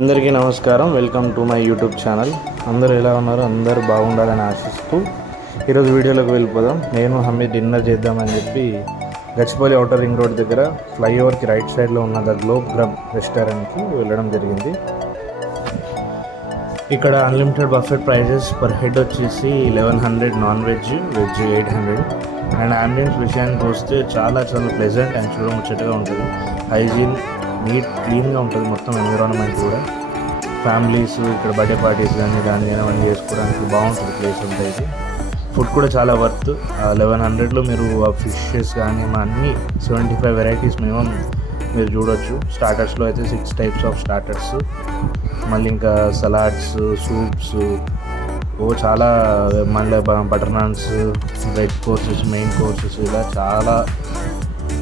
అందరికీ నమస్కారం. Welcome to my YouTube channel. అందరూ ఎలా ఉన్నారు? అందరూ బాగుండాలని ఆశిస్తూ ఈరోజు వీడియోలోకి వెళ్ళిపోదాం. నేను హమీద్ డిన్నర్ చేద్దామని చెప్పి గచ్చిబౌలి ఔటర్ రింగ్ రోడ్ దగ్గర ఫ్లైఓవర్కి రైట్ సైడ్లో ఉన్న ద గ్లోబ్ గ్రబ్ రెస్టారెంట్కి వెళ్ళడం జరిగింది. ఇక్కడ unlimited buffet prices per head వచ్చేసి 1100, నాన్ వెజ్ 800. అండ్ అంబియన్స్ విషయానికి వస్తే చాలా ప్లెజెంట్ అండ్ చూడముచ్చటగా ఉంటుంది. హైజీన్, నీట్, క్లీన్గా ఉంటుంది మొత్తం ఎన్విరాన్మెంట్ కూడా. ఫ్యామిలీస్ ఇక్కడ బర్త్డే పార్టీస్ కానీ అవన్నీ చేసుకోవడానికి బాగుంటుంది ప్లేస్ అంతా. ఇది ఫుడ్ కూడా చాలా వర్త్. 1100లో మీరు ఫిషెస్ కానీ అన్నీ 75 వెరైటీస్ మినిమం మీరు చూడొచ్చు. స్టార్టర్స్లో అయితే 6 టైప్స్ ఆఫ్ స్టార్టర్స్, మళ్ళీ ఇంకా సలాడ్స్, సూప్స్, చాలా మళ్ళీ butter naans, veg courses, main courses, ఇలా చాలా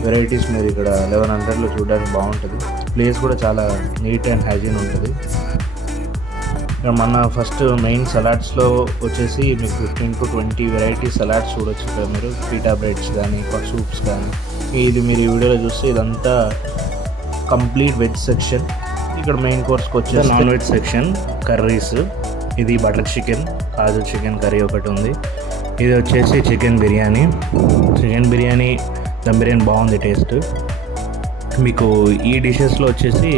వెరైటీస్ మీరు ఇక్కడ 1100లో చూడడానికి బాగుంటుంది. ప్లేస్ కూడా చాలా నీట్ అండ్ హైజీన్ ఉంటుంది. మన ఫస్ట్ మెయిన్ సలాడ్స్లో వచ్చేసి మీకు 15 to 20 వెరైటీస్ సలాడ్స్ చూడొచ్చు. ఇక్కడ మీరు పీటా బ్రెడ్స్ కానీ సూప్స్ కానీ. ఇది మీరు ఈ వీడియోలో చూస్తే ఇదంతా కంప్లీట్ వెజ్ సెక్షన్. ఇక్కడ మెయిన్ కోర్స్కి వచ్చేసి నాన్ వెజ్ సెక్షన్, కర్రీస్. ఇది బటర్ చికెన్, కాజు చికెన్ కర్రీ ఒకటి ఉంది. ఇది వచ్చేసి చికెన్ బిర్యానీ. దమ్ బిర్యానీ బాగుంది టేస్ట్. మీకు ఈ డిషెస్లో వచ్చేసి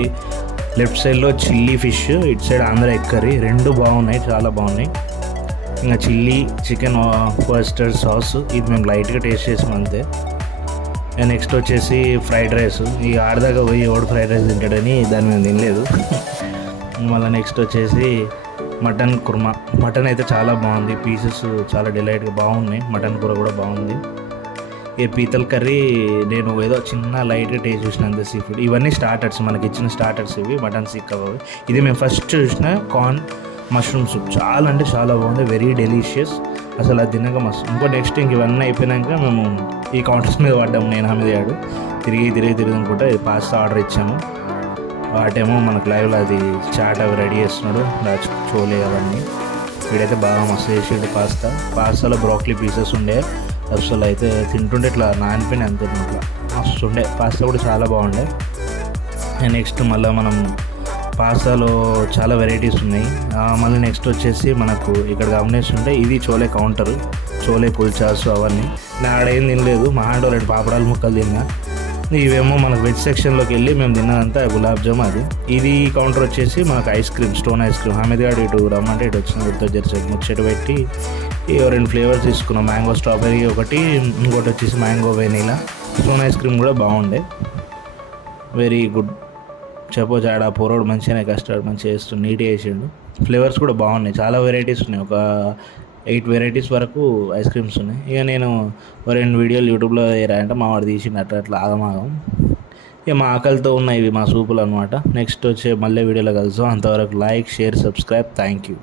లెఫ్ట్ సైడ్లో చిల్లీ ఫిష్, ఇటు సైడ్ ఆంధ్ర ఎగ్ కర్రీ, రెండు బాగున్నాయి, చాలా బాగున్నాయి. ఇంకా చిల్లీ చికెన్ కోస్టర్డ్ సాస్, ఇది మేము లైట్గా టేస్ట్ చేసాం అంతే. నెక్స్ట్ వచ్చేసి ఫ్రైడ్ రైస్. ఈ ఆడదాకా పోయి ఎవడు ఫ్రైడ్ రైస్ తింటాడని దాన్ని మేము తినలేదు. మళ్ళీ నెక్స్ట్ వచ్చేసి మటన్ కుర్మా. మటన్ అయితే చాలా బాగుంది, పీసెస్ చాలా డిలైట్గా బాగున్నాయి. మటన్ కూర కూడా బాగుంది. ఈ పీతల్ కర్రీ నేను ఏదో చిన్న లైట్గా టేస్ట్ చూసిన అంతే. సీ ఫుడ్ ఇవన్నీ స్టార్టర్స్, మనకి ఇచ్చిన స్టార్టర్స్ ఇవి. Mutton seek kebab. ఇది మేము ఫస్ట్ చూసిన కార్న్ మష్రూమ్ సూప్, చాలా అంటే చాలా బాగుంది, వెరీ డెలీషియస్. అసలు అది తిన్నాక మస్తు. నెక్స్ట్ ఇవన్నీ అయిపోయినాక మేము ఈ కౌంటర్స్ మీద పడ్డాము. నేను హమీద్ తిరిగి అనుకుంటా ఇది పాస్తా ఆర్డర్ ఇచ్చాము. వాటేమో మనకు లైవ్లో అది చాట్ అవి రెడీ చేస్తున్నాడు, చోలే అవన్నీ. వీడైతే బాగా మస్తు చేసాడు పాస్తాలో బ్రోకలీ పీసెస్ ఉండే. అసలు అయితే తింటుండే ఇట్లా నానిపోయిన అంతే, ఇట్లా మస్తు ఉండే. పాస్తా కూడా చాలా బాగుండే. నెక్స్ట్ మళ్ళీ మనం పాస్తాలో చాలా వెరైటీస్ ఉన్నాయి. మళ్ళీ నెక్స్ట్ వచ్చేసి మనకు ఇక్కడ గమనిస్తుంటే ఇది చోలే కౌంటర్, చోలే కుల్చాస్ అవన్నీ. నేను ఆడేం తినలేదు, మా హ్యాండ్ 2 పాపడాలు ముక్కలు తిన్నా. ఇవేమో మనకు వెజ్ సెక్షన్లోకి వెళ్ళి మేము తిన్నదంతా గులాబ్ జామ్. ఇది కౌంటర్ వచ్చేసి మనకు ice cream, stone ice cream. Hamid garu ఇటు రమ్మంటే ఇటు వచ్చిన గుర్తు జరిసేది ముచ్చట పెట్టి 2 ఫ్లేవర్స్ తీసుకున్నాం. మ్యాంగో స్ట్రాబెరీ ఒకటి, ఇంకోటి వచ్చేసి mango vanilla. Stone ice cream కూడా బాగుండే, వెరీ గుడ్. చెప్పొచ్చు ఆడ పోరోడు మంచిగానే కష్టాడు, మంచిగా చేస్తుండు, నీట్గా చేసిండు. ఫ్లేవర్స్ కూడా బాగున్నాయి, చాలా వెరైటీస్ ఉన్నాయి. ఒక 8 వెరైటీస్ వరకు ఐస్ క్రీమ్స్ ఉన్నాయి. ఇక నేను 2 వీడియోలు యూట్యూబ్లో వేయరాయంటే మా వాడు తీసిండు అట్లా ఆగమాగం. ఇక మా ఆకలితో ఉన్నాయి ఇవి మా సూపులు అనమాట. నెక్స్ట్ వచ్చే మళ్ళీ వీడియోలో కలుస్తాం. అంతవరకు like, share, subscribe. Thank you.